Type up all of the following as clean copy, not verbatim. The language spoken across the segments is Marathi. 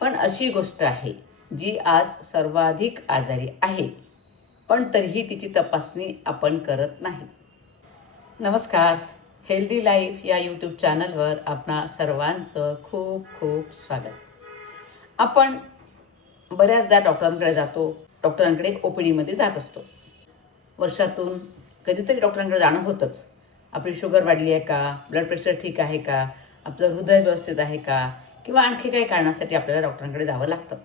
पण अशी गोष्ट आहे जी आज सर्वाधिक आजारी आहे, पण तरीही तिची तपासणी आपण करत नाही. नमस्कार. हेल्दी लाईफ या यूट्यूब चॅनलवर आपणा सर्वांचं खूप खूप स्वागत. आपण बऱ्याचदा डॉक्टरांकडे जातो, डॉक्टरांकडे OPDमध्ये जात असतो. वर्षातून कधीतरी डॉक्टरांकडे जाणं होतंच. आपली शुगर वाढली आहे का, ब्लड प्रेशर ठीक आहे का, आपलं हृदय व्यवस्थित आहे का, किंवा आणखी काही कारणासाठी आपल्याला डॉक्टरांकडे जावं लागतं.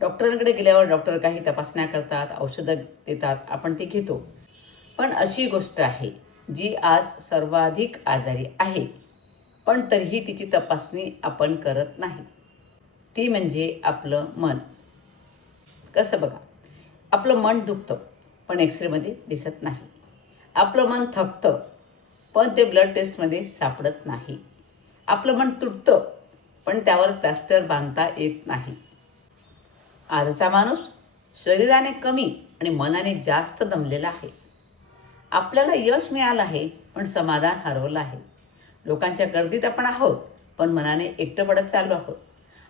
डॉक्टरांकडे गेल्यावर डॉक्टर काही तपासण्या करतात, औषधं देतात, आपण ती घेतो. पण अशी गोष्ट आहे जी आज सर्वाधिक आजारी आहे, पण तरीही तिची तपासणी आपण करत नाही. ती म्हणजे आपलं मन. कसं बघा, आपलं मन दुखतं पण एक्सरेमध्ये दिसत नाही. आपलं मन थकतं पण ते ब्लड टेस्टमध्ये सापडत नाही. आपलं मन तुटतं पण त्यावर प्लास्टर बांधता येत नाही. आजचा माणूस शरीराने कमी आणि मनाने जास्त दमलेला आहे. आपल्याला यश मिळालं आहे पण समाधान हरवलं आहे. लोकांच्या गर्दीत आपण आहोत पण मनाने एकटं पडत चाललो आहोत.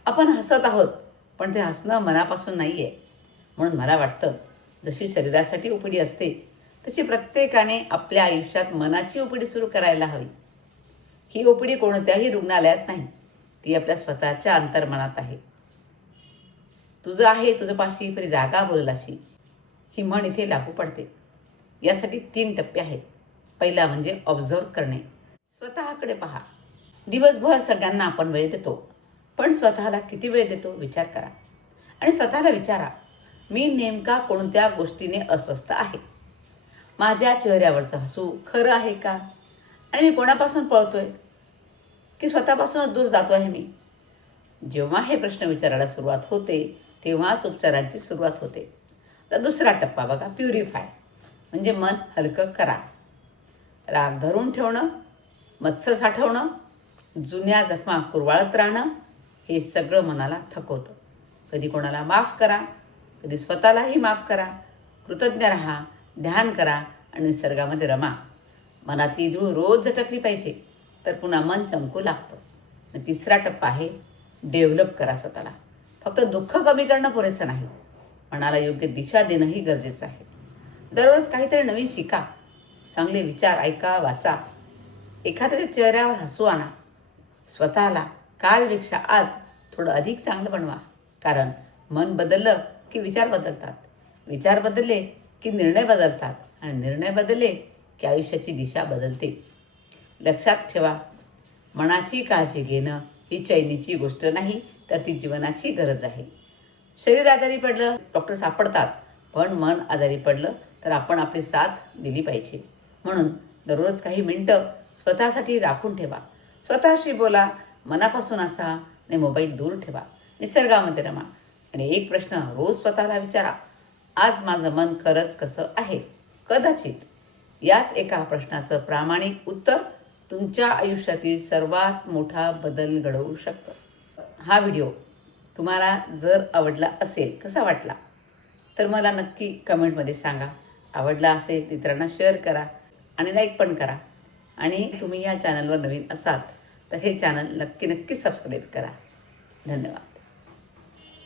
आपण हसत आहोत पण ते हसणं मनापासून नाही आहे. म्हणून मला वाटतं, जशी शरीरासाठी उपडी असते तशी प्रत्येकाने आपल्या आयुष्यात मनाची उपडी सुरू करायला हवी. ही उपडी कोणत्याही रुग्णालयात नाही, ती आपल्या स्वतःच्या अंतर्मनात आहे. तुझं आहे तुझं पाशी तरी जागा बोलल अशी, ही म्हण इथे लागू पडते. यासाठी 3 टप्पे आहेत. पहिला म्हणजे ऑब्झर्व करणे. स्वतःकडे पहा. दिवसभर सगळ्यांना आपण वेळ देतो, पण स्वतःला किती वेळ देतो विचार करा. आणि स्वतःला विचारा, मी नेमका कोणत्या गोष्टीने अस्वस्थ आहे? माझ्या चेहऱ्यावरचं हसू खरं आहे का? आणि मी कोणापासून पळतोय की स्वतःपासूनच दूर जातो आहे मी? जेव्हा हे प्रश्न विचारायला सुरुवात होते तेव्हाच उपचारांची सुरुवात होते. तर दुसरा टप्पा बघा, प्युरिफाय, म्हणजे मन हलकं करा. राग धरून ठेवणं, मत्सर साठवणं, जुन्या जखमा कुरवाळत राहणं, हे सगळं मनाला थकवतं. कधी कोणाला माफ करा, कधी स्वतःलाही माफ करा. कृतज्ञ राहा, ध्यान करा आणि निसर्गामध्ये रमा. मनातली धूळ रोज झटकली पाहिजे, तर पुन्हा मन चमकू लागतं. आणि तिसरा टप्पा आहे, डेव्हलप करा स्वतःला. फक्त दुःख कमी करणं पुरेसं नाही, मनाला योग्य दिशा देणंही गरजेचं आहे. दररोज काहीतरी नवीन शिका, चांगले विचार ऐका, वाचा. एखाद्याच्या चेहऱ्यावर हसू आणा. स्वतःला कालपेक्षा आज थोडं अधिक चांगलं बनवा. कारण मन बदललं की विचार बदलतात, विचार बदलले की निर्णय बदलतात, आणि निर्णय बदलले की आयुष्याची दिशा बदलते. लक्षात ठेवा, मनाची काळजी घेणं ही चैनीची गोष्ट नाही, तर ती जीवनाची गरज आहे. शरीर आजारी पडलं डॉक्टर सापडतात, पण मन आजारी पडलं तर आपण आपली साथ दिली पाहिजे. म्हणून दररोज काही मिनटं स्वतःसाठी राखून ठेवा. स्वतःशी बोला, मनापासून असा आणि मोबाईल दूर ठेवा. निसर्गामध्ये रमा. आणि एक प्रश्न रोज स्वतःला विचारा, आज माझं मन खरंच कसं आहे? कदाचित याच एका प्रश्नाचं प्रामाणिक उत्तर तुमच्या आयुष्यातील सर्वात मोठा बदल घडवू शकतं. हा व्हिडिओ तुम्हाला जर आवडला असेल, कसा वाटला, तर मला नक्की कमेंटमध्ये सांगा. आवडला असेल इतरांना शेअर करा आणि लाईक पण करा. आणि तुम्ही या चॅनलवर नवीन असाल तर हे चॅनल नक्की सबस्क्राईब करा. धन्यवाद.